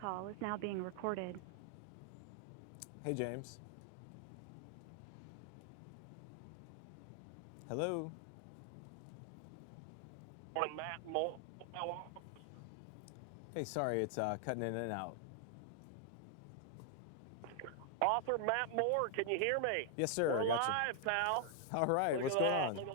call is now being recorded. Hey, James. Hello. Morning, Matt Moore. Hey, sorry, it's cutting in and out. Author Matt Moore, can you hear me? Yes, sir. We're I got live, pal. you. All right, Look what's at going that, on? Look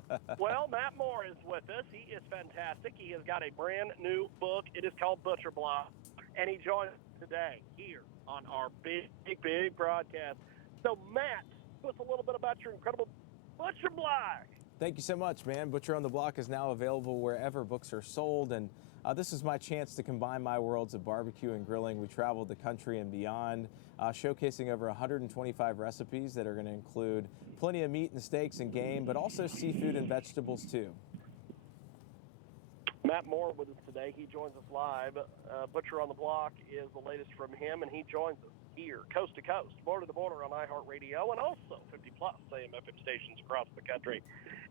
at that. Well, Matt Moore is with us. He is fantastic. He has got a brand new book. It is called Butcher Block, and he joins us today here on our big broadcast. So, Matt, tell us a little bit about your incredible Butcher Block. Thank you so much, man. Butcher on the Block is now available wherever books are sold, and this is my chance to combine my worlds of barbecue and grilling. We traveled the country and beyond, showcasing over 125 recipes that are going to include plenty of meat and steaks and game, but also seafood and vegetables too. Matt Moore with us today. He joins us live. Butcher on the Block is the latest from him, and he joins us here, coast to coast, border to border on iHeartRadio, and also 50-plus AM/FM stations across the country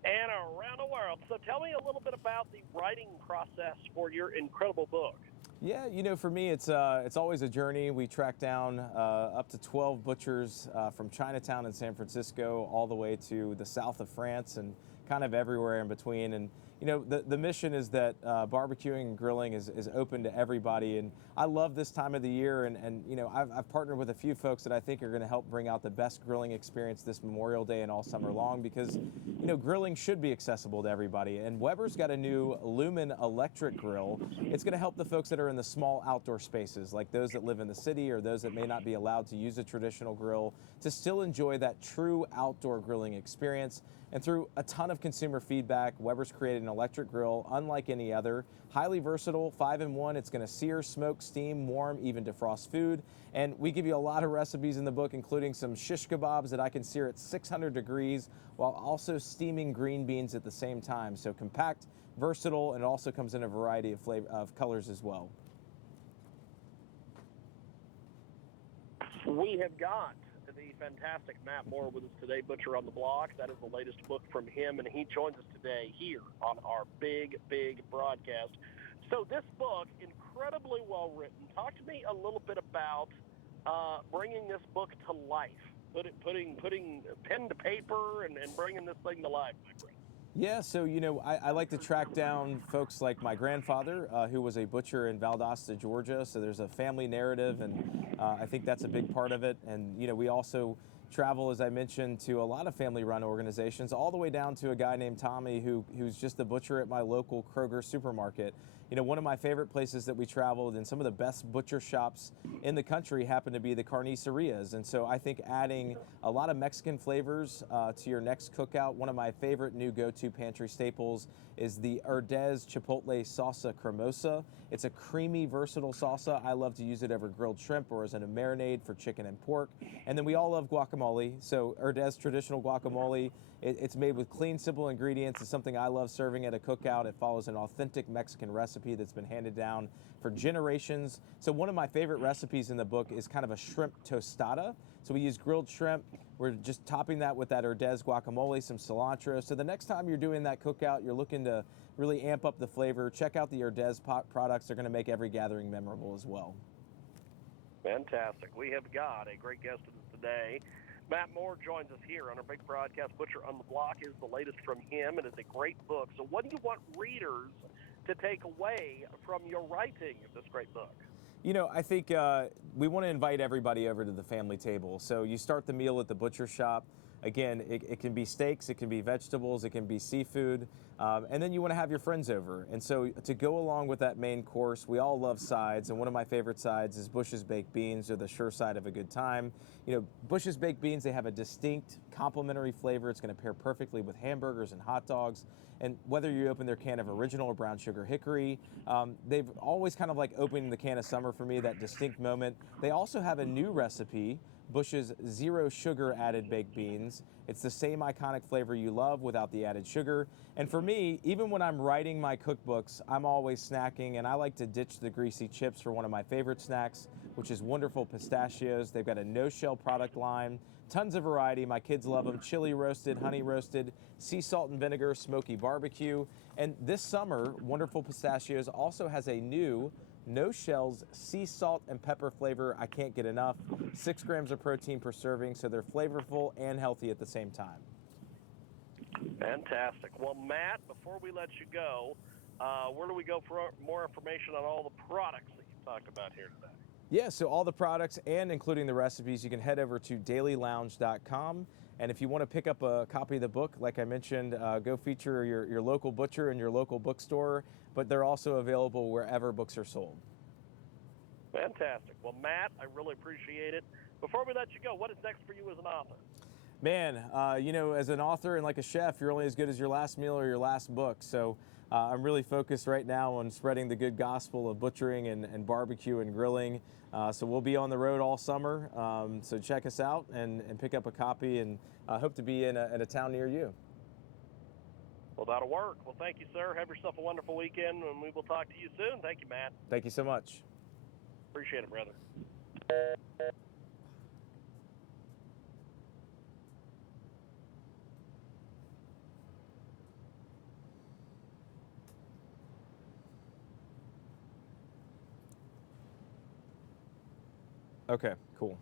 and around the world. So tell me a little bit about the writing process for your incredible book. Yeah, you know, for me, it's always a journey. We tracked down up to 12 butchers from Chinatown in San Francisco all the way to the south of France and kind of everywhere in between. And you know, the mission is that barbecuing and grilling is open to everybody. And I love this time of the year. And you know, I've partnered with a few folks that I think are going to help bring out the best grilling experience this Memorial Day and all summer long, because you know, grilling should be accessible to everybody. And Weber's got a new Lumen electric grill. It's going to help the folks that are in the small outdoor spaces, like those that live in the city or those that may not be allowed to use a traditional grill, to still enjoy that true outdoor grilling experience. And through a ton of consumer feedback, Weber's created an electric grill unlike any other, highly versatile, 5-in-1. It's going to sear, smoke, steam, warm, even defrost food. And we give you a lot of recipes in the book, including some shish kebabs that I can sear at 600 degrees while also steaming green beans at the same time. So compact, versatile, and it also comes in a variety of colors as well. We have got the fantastic Matt Moore with us today, Butcher on the Block. That is the latest book from him, and he joins us today here on our big broadcast. So this book, incredibly well written. Talk to me a little bit about bringing this book to life, putting pen to paper and bringing this thing to life, my friend. Yeah, so, you know, I like to track down folks like my grandfather, who was a butcher in Valdosta, Georgia. So there's a family narrative, and I think that's a big part of it. And, you know, we also travel, as I mentioned, to a lot of family-run organizations, all the way down to a guy named Tommy who's just the butcher at my local Kroger supermarket. You know, one of my favorite places that we traveled and some of the best butcher shops in the country happen to be the carnicerias. And so I think adding a lot of Mexican flavors to your next cookout. One of my favorite new go-to pantry staples is the Herdez Chipotle Salsa Cremosa. It's a creamy, versatile salsa. I love to use it over grilled shrimp or as in a marinade for chicken and pork. And then we all love guacamole. So Herdez traditional guacamole, it's made with clean, simple ingredients. It's something I love serving at a cookout. It follows an authentic Mexican recipe that's been handed down for generations. So one of my favorite recipes in the book is kind of a shrimp tostada. So we use grilled shrimp. We're just topping that with that Herdez guacamole, some cilantro. So the next time you're doing that cookout, you're looking to really amp up the flavor, check out the Herdez products. They're going to make every gathering memorable as well. Fantastic. We have got a great guest with us today. Matt Moore joins us here on our big broadcast. Butcher on the Block is the latest from him. It is a great book. So what do you want readers to take away from your writing of this great book? You know, I think we want to invite everybody over to the family table. So you start the meal at the butcher shop. Again, it can be steaks, it can be vegetables, it can be seafood, and then you want to have your friends over. And so to go along with that main course, we all love sides, and one of my favorite sides is Bush's Baked Beans. They're the sure side of a good time. You know, Bush's Baked Beans, they have a distinct complementary flavor. It's going to pair perfectly with hamburgers and hot dogs. And whether you open their can of original or brown sugar hickory, they've always kind of like opening the can of summer for me, that distinct moment. They also have a new recipe, Bush's zero sugar added baked beans. It's the same iconic flavor you love without the added sugar. And for me, even when I'm writing my cookbooks, I'm always snacking, and I like to ditch the greasy chips for one of my favorite snacks, which is wonderful pistachios. They've got a no-shell product line, tons of variety. My kids love them. Chili roasted, honey roasted, sea salt and vinegar, smoky barbecue. And this summer, Wonderful Pistachios also has a new no shells, sea salt and pepper flavor. I can't get enough. 6 grams of protein per serving, so they're flavorful and healthy at the same time. Fantastic. Well, Matt, before we let you go, where do we go for more information on all the products that you talked about here today? Yeah, so all the products and including the recipes, you can head over to dailylounge.com. And if you want to pick up a copy of the book, like I mentioned, go feature your local butcher and your local bookstore, but they're also available wherever books are sold. Fantastic. Well, Matt, I really appreciate it. Before we let you go, what is next for you as an author? Man, you know, as an author and like a chef, you're only as good as your last meal or your last book. So I'm really focused right now on spreading the good gospel of butchering and barbecue and grilling. So we'll be on the road all summer. So check us out and pick up a copy, and hope to be in a town near you. Well, that'll work. Well, thank you, sir. Have yourself a wonderful weekend, and we will talk to you soon. Thank you, Matt. Thank you so much. Appreciate it, brother. Okay, cool.